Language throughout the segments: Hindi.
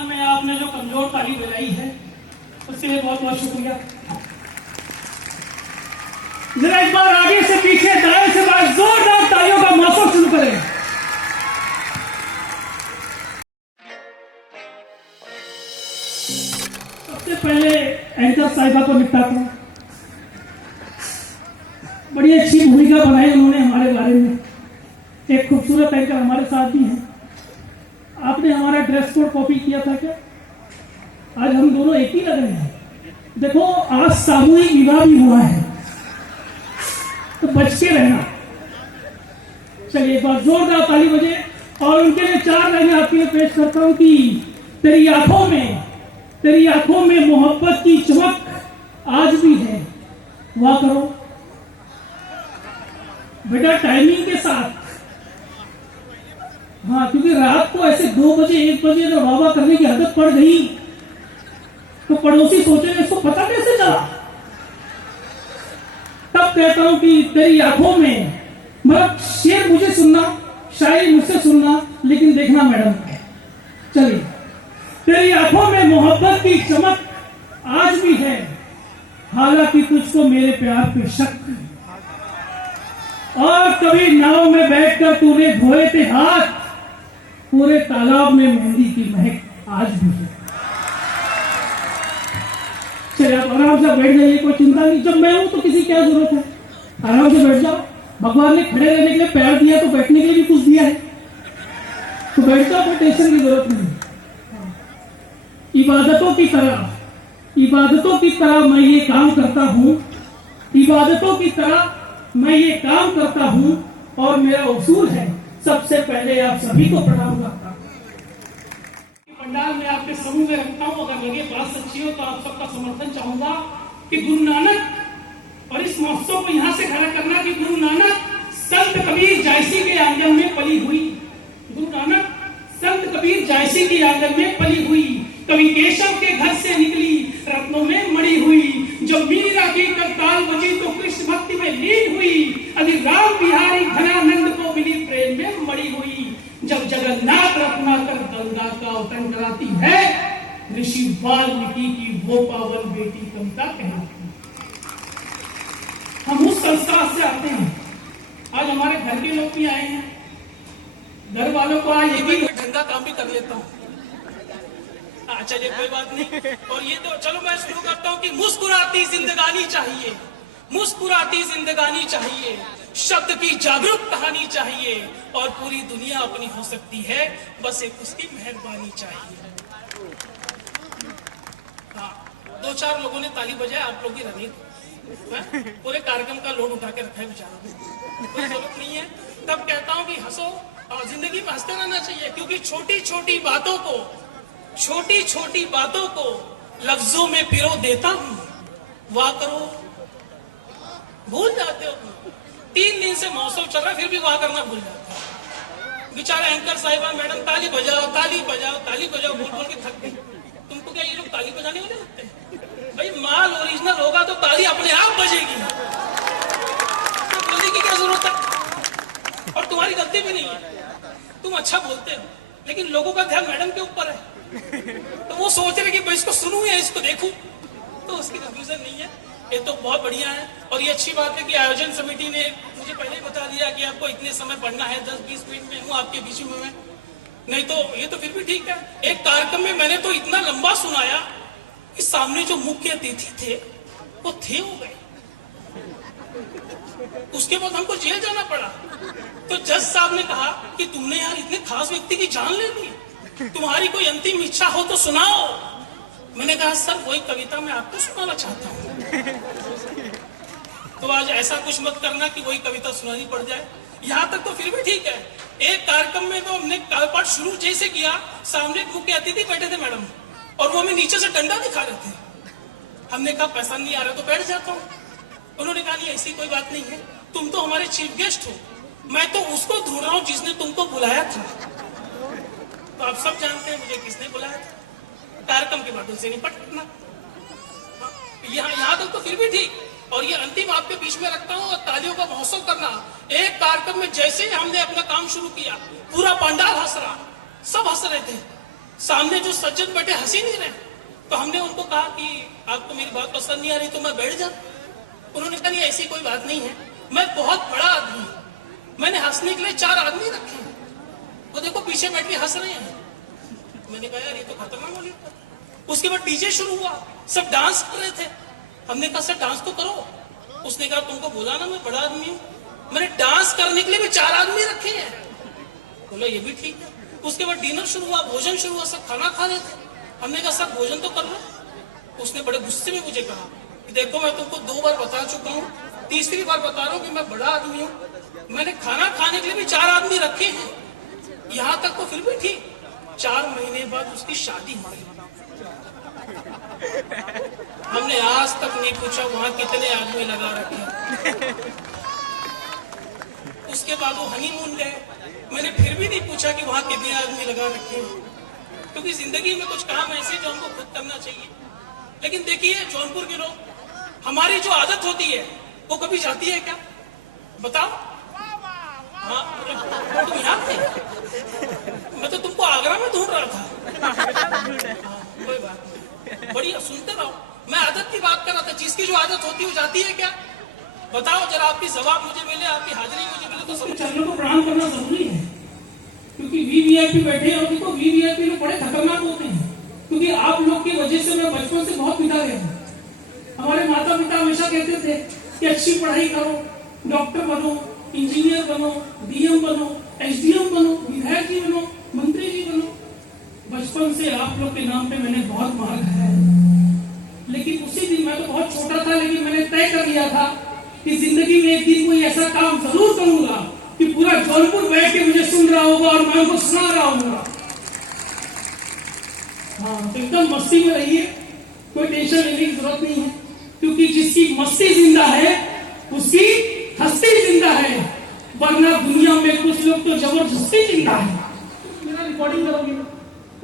सम्मान में आपने जो कमजोर ताली बजाई है उसके लिए बहुत बहुत शुक्रिया। जरा एक बार आगे से पीछे दाएं से बाएं जोरदार तालियों का मौसम शुरू करें। सबसे पहले एंकर साहिबा को निपटाता हूं। बड़ी अच्छी भूमिका बनाई उन्होंने हमारे बारे में। एक खूबसूरत एंकर हमारे साथ भी हैं। आपने हमारा ड्रेस कोड कॉपी किया था क्या? आज हम दोनों एक ही लग रहे हैं। देखो आज सामूहिक विवाह भी हुआ है तो बच के रहना। चलिए एक बार जोरदार ताली बजे और उनके लिए 4 लाइनें आपके लिए पेश करता हूं कि तेरी आंखों में मोहब्बत की चमक आज भी है। वाह करो बेटा टाइमिंग के साथ। हाँ, क्योंकि रात को ऐसे 2 बजे 1 बजे अगर वाह करने की आदत पड़ गई तो पड़ोसी सोचेंगे इसको पता कैसे चला। तब कहता हूं कि तेरी आंखों में, मतलब शेर मुझे सुनना, शायरी मुझसे सुनना, लेकिन देखना मैडम। चलिए, तेरी आंखों में मोहब्बत की चमक आज भी है, हालांकि तुझको मेरे प्यार पे शक। और कभी नाव में बैठकर तूने धोए थे हाथ, पूरे तालाब में मेहंदी की महक आज भी है। चलिए आप आराम से बैठ जाइए, कोई चिंता नहीं। जब मैं हूं तो किसी क्या जरूरत है, आराम से बैठ जाओ। भगवान ने खड़े रहने के लिए पैर दिया तो बैठने के लिए भी कुछ दिया है, तो बैठ जाओ, कोई टेंशन की जरूरत नहीं। इबादतों की तरह मैं ये काम करता हूं, इबादतों की तरह मैं ये काम करता हूं, और मेरा उसूल है सबसे पहले आप सभी को प्रणाम करता हूं। पंडाल में आपके समूह में रखता हूं। अगर लगे बात सच्ची हो तो आप सबका समर्थन चाहूंगा कि गुरु नानक, और इस महोत्सव को यहां से खड़ा करना कि गुरु नानक संत कबीर जायसी के आंगन में पली हुई। गुरु नानक संत कबीर जायसी के आंगन में पली हुई, कवि केशव के घर से निकली रत्नों में मड़ी हुई। जब मीरा की करताल बजी तो कृष्ण भक्ति में लीन हुई, अभी राम बिहारी घनानंद को मिली प्रेम में मड़ी हुई। जब जगन्नाथ रत्नाकर गंगा का अवतरण कराती है, ऋषि वाल्मीकि की वो पावन बेटी कविता कहलाती है। हम उस संस्कार से आते हैं। आज हमारे घर के लोग भी आए हैं, घर वालों को आज एक ही ढंगा काम भी कर लेता हूँ। अच्छा ये कोई बात नहीं। और ये तो चलो मैं शुरू करता हूँ कि मुस्कुराती जिंदगानी चाहिए, मुस्कुराती जिंदगानी चाहिए, शब्द की जागरूक कहानी चाहिए, और पूरी दुनिया अपनी हो सकती है, बस एक उसकी मेहरबानी चाहिए। हाँ, 2-4 लोगों ने ताली बजाई, आप लोग की रनी पूरे कार्यक्रम का लोड उठा के रखा है बेचारा, कोई जरूरत नहीं है। तब कहता हूँ कि हंसो और जिंदगी में हंसते रहना चाहिए, क्योंकि छोटी छोटी बातों को लफ्जों में पिरो देता हूं। वाह करो, भूल जाते हो। 3 दिन से मौसम चल रहा है फिर भी वाह करना भूल जाते हो। बेचारे एंकर साहिबा मैडम ताली बजाओ बोल बोल के थक गई। तुमको क्या ये लोग ताली बजाने वाले लगते हैं? भाई माल ओरिजिनल होगा तो ताली अपने आप बजेगी, तो बोलने की क्या जरूरत है? और तुम्हारी गलती भी नहीं है, तुम अच्छा बोलते हो, लेकिन लोगों का ध्यान मैडम के ऊपर है, तो वो सोच रहे कि भाई इसको सुनूं या इसको देखूं, तो उसकी कंफ्यूजन नहीं है। ये तो बहुत बढ़िया है। और ये अच्छी बात है कि आयोजन समिति ने मुझे पहले ही बता दिया कि आपको इतने समय पढ़ना है, 10-20 मिनट में हूँ आपके बीच में मैं, नहीं तो ये तो फिर भी ठीक है। एक कार्यक्रम में मैंने तो इतना लंबा सुनाया कि सामने जो मुख्य अतिथि थे वो थे हो गए, उसके बाद हमको जेल जाना पड़ा। तो जज साहब ने कहा कि तुमने यार इतने खास व्यक्ति की जान ले ली, तुम्हारी कोई अंतिम इच्छा हो तो सुनाओ। मैंने कहा सर वही कविता मैं आपको सुनाना चाहता हूँ। तो आज ऐसा कुछ मत करना कि वही कविता सुनानी पड़ जाए। यहाँ तक तो फिर भी ठीक है। एक कार्यक्रम में तो हमने पाठ शुरू जैसे किया, सामने मुख्य अतिथि बैठे थे मैडम, और वो हमें नीचे से डंडा दिखा रहे थे। हमने कहा पैसा नहीं आ रहा तो बैठ जाता हूँ। उन्होंने कहा नहीं ऐसी कोई बात नहीं है, तुम तो हमारे चीफ गेस्ट हो, मैं तो उसको ढूंढ रहा हूँ जिसने तुमको बुलाया था। तो आप सब जानते हैं मुझे किसने बुलाया था, कार्यक्रम के बाद उनसे निपटना। यहाँ तक तो फिर भी ठीक। और ये अंतिम आपके बीच में रखता हूँ, तालियों का महोत्सव करना। एक कार्यक्रम में जैसे ही हमने अपना काम शुरू किया, पूरा पंडाल हंस रहा, सब हंस रहे थे, सामने जो सज्जन बैठे हंसी नहीं रहे, तो हमने उनको कहा कि आपको मेरी बात पसंद नहीं आ रही तो मैं बैठ जा। उन्होंने कहा नहीं ऐसी कोई बात नहीं है, मैं बहुत बड़ा आदमी हूं, मैंने हंसने के लिए 4 आदमी रखे हैं, वो देखो पीछे बैठ के हंस रहे हैं। मैंने कहा यार ये तो खतरनाक हो गया। उसके बाद डीजे शुरू हुआ, सब डांस कर रहे थे। हमने कहा सर डांस तो करो। उसने कहा तुमको बोला ना मैं बड़ा आदमी हूं, मैंने डांस करने के लिए भी 4 आदमी रखे हैं। बोला ये भी ठीक है। उसके बाद डिनर शुरू हुआ, भोजन शुरू हुआ, सब खाना खा रहे थे। हमने कहा सर भोजन तो कर लो। उसने बड़े गुस्से में मुझे कहा कि देखो मैं तुमको 2 बार बता चुका हूँ, तीसरी बार बता रहा हूँ कि मैं बड़ा आदमी हूँ, मैंने खाना खाने के लिए भी 4 आदमी रखे हैं। यहाँ तक तो फिर भी ठीक। 4 महीने बाद उसकी शादी हुई। हमने आज तक नहीं पूछा वहां कितने आदमी लगा रखे। उसके बाद वो हनीमून गए, मैंने फिर भी नहीं पूछा कि वहां कितने आदमी लगा रखे, क्योंकि जिंदगी में कुछ काम ऐसे जो हमको खुद करना चाहिए। लेकिन देखिए जौनपुर के लोग, हमारी जो आदत होती है वो कभी जाती है क्या? बताओ। हाँ तुम यहाँ थे, मैं तो तुमको आगरा में ढूंढ रहा था। कोई बात नहीं, बढ़िया सुनते रहो। मैं आदत की बात कर रहा था, जिसकी जो आदत होती है वो जाती है क्या? बताओ जरा, आपकी जवाब मुझे मिले, आपकी हाजिरी मुझे मिले तो सब चरणों को प्रणाम करना जरूरी है। क्योंकि वीवीआईपी बैठे और देखो वीवीआईपी लोग बड़े खतरनाक होते हैं, क्योंकि आप लोग की वजह से मैं बचपन से बहुत पिता गया हूँ। हमारे माता पिता हमेशा कहते थे कि अच्छी पढ़ाई करो, डॉक्टर बनो, इंजीनियर बनो, डीएम बनो, एसडीएम बनो, विधायक जी बनो, मंत्री जी बनो। बचपन से आप लोग के नाम पे मैंने बहुत मार खाया है। लेकिन उसी दिन, मैं तो बहुत छोटा था, लेकिन मैंने तय कर लिया था कि जिंदगी में एक दिन कोई ऐसा काम जरूर करूंगा कि पूरा जौनपुर बैठ के मुझे सुन रहा होगा और मैं उनको सुना रहा हूँ। हाँ, तो एकदम मस्ती में रहिए, कोई टेंशन लेने की जरूरत नहीं है, क्योंकि जिसकी मस्ती जिंदा है उसकी हस्ती जिंदा है, वरना दुनिया में कुछ लोग तो जबरदस्ती जिंदा है। मेरा रिकॉर्डिंग करोगे,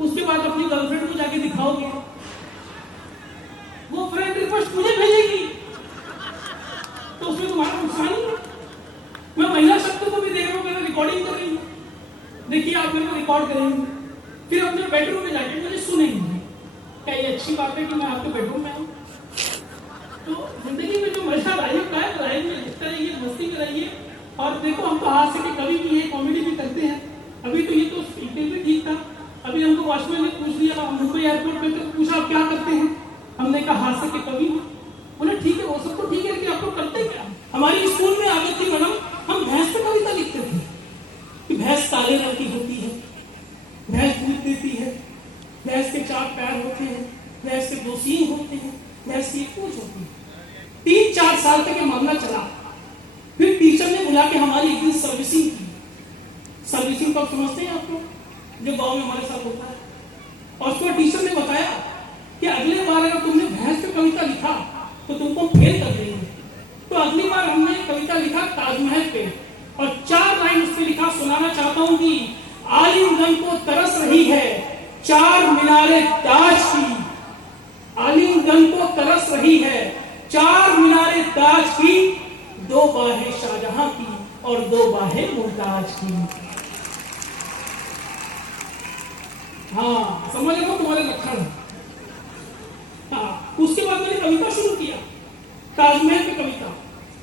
उसके बाद अपनी गर्लफ्रेंड को जाके दिखाओगे, वो फ्रेंड रिक्वेस्ट मुझे भेजेगी, तो उसमें तुम्हारा नुकसान ही है। मैं महिला शब्द को भी देख रहा हूँ, मैं रिकॉर्डिंग कर रही हूँ। देखिए आप मेरे को रिकॉर्ड करेंगे, फिर अपने बेडरूम में जाके मुझे सुनेंगे। क्या ये अच्छी बात है कि मैं आपके बेडरूम में आऊँ? तो जिंदगी में जो मजा लाइफ का है, लाइफ में लिखते रहिए, मस्ती में रहिए। और देखो हम तो हाथ से के कवि भी है, कॉमेडी भी करते हैं। अभी तो ये तो भी ठीक था। अभी हमको वॉचमैन ने पूछ लिया मुंबई एयरपोर्ट पे, तो पूछा आप क्या करते हैं? हमने कहा हाथ से के कवि। बोले ठीक है, वो सब तो ठीक है, कि आप लोग करते क्या? हमारी स्कूल में आदत थी मैडम, हम भैंस पे कविता लिखते थे कि भैंस काले रंग की होती है, भैंस दूध देती है, भैंस के 4 पैर होते हैं, भैंस के 2 सींग होते हैं, भैंस की 1 पूंछ होती है। 3-4 साल तक ये मामला चला। फिर टीचर ने बुला के हमारी एक दिन सर्विसिंग की। सर्विसिंग तो आप समझते हैं आप लोग, जो गांव में हमारे साथ होता है। और उसको टीचर ने बताया कि अगले बार अगर तुमने भैंस पे कविता लिखा तो तुमको फेल कर देंगे। तो अगली बार हमने कविता लिखा ताजमहल पे, और 4 लाइन उस पे लिखा, सुनाना चाहता हूं कि आलिंगन को तरस रही है 4 मीनारे ताज की, आलिंगन को तरस रही है 4 मीनारे ताज की, 2 बाहें शाहजहां की और 2 बाहें मुमताज की। हाँ समझ लो तुम्हारे लक्षण। हाँ, उसके बाद मैंने कविता शुरू किया, ताजमहल पे कविता।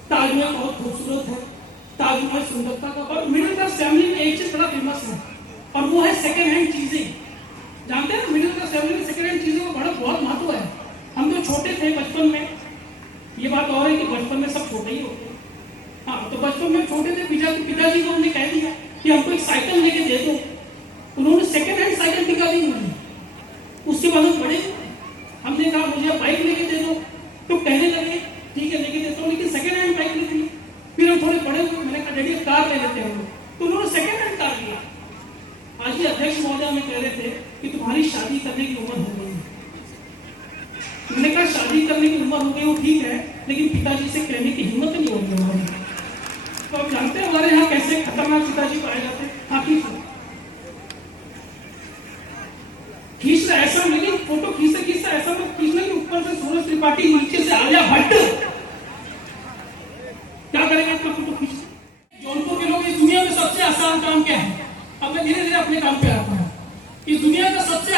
ताजमहल बहुत खूबसूरत है, ताजमहल सुंदरता का, और मिडिल क्लास फैमिली में एक चीज बड़ा फेमस है, और वो है सेकंड हैंड चीजें। जानते हैं मिडिल क्लास फैमिली में सेकंड हैंड चीजों का बड़ा बहुत महत्व है। हम जो छोटे थे बचपन में, ये बात और है कि बचपन में सब छोटे ही होते हैं। हाँ, तो बचपन में छोटे थे, पिताजी को हमने कह दिया कि हमको एक साइकिल लेके दे दो। उन्होंने सेकंड हैंड साइकिल दिखा दी मुझे। उसके बाद हम बड़े, हमने कहा मुझे बाइक लेके दे दो, तो कहने लगे ठीक है लेके देता हूँ, लेकिन सेकंड हैंड बाइक ले दी। फिर हम थोड़े बड़े हुए, मैंने कहा डैडी कार ले लेते हैं, तो उन्होंने सेकंड हैंड कार लिया। आज ही अध्यक्ष महोदय हमें कह रहे थे कि तुम्हारी शादी करने की उम्र हो गई है। मैंने कहा शादी करने की उम्र हो गई वो ठीक है, लेकिन पिताजी से कहने की हिम्मत नहीं होगी हमारी। तो आप जानते हैं हमारे यहाँ कैसे खतरनाक पिताजी पाए जाते हैं। हाँ खींच रहा ऐसा, लेकिन फोटो खींचता ऐसा मत खींचना कि ऊपर से सूरज त्रिपाठी, नीचे से आलिया भट्ट। क्या करेंगे इतना फोटो खींच? जौनपुर के लोग, इस दुनिया में सबसे आसान काम क्या है? अब मैं धीरे धीरे अपने काम पे आता हूँ। इस दुनिया का सबसे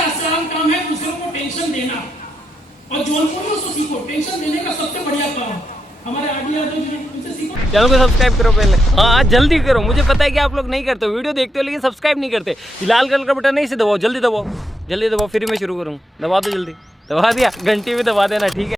और जौनपुरियों से सीखो। टेंशन लेने का सबसे बढ़िया काम हमारे आइडिया जो उनसे सीखो। चैनल को सब्सक्राइब करो पहले, हाँ जल्दी करो। मुझे पता है कि आप लोग नहीं करते हो, वीडियो देखते हो लेकिन सब्सक्राइब नहीं करते। लाल कलर का बटन नहीं से दबाओ, जल्दी दबाओ, जल्दी दबाओ, फिर मैं शुरू करूँ। दबा दो जल्दी, दबा दिया, घंटी भी दबा देना, ठीक है।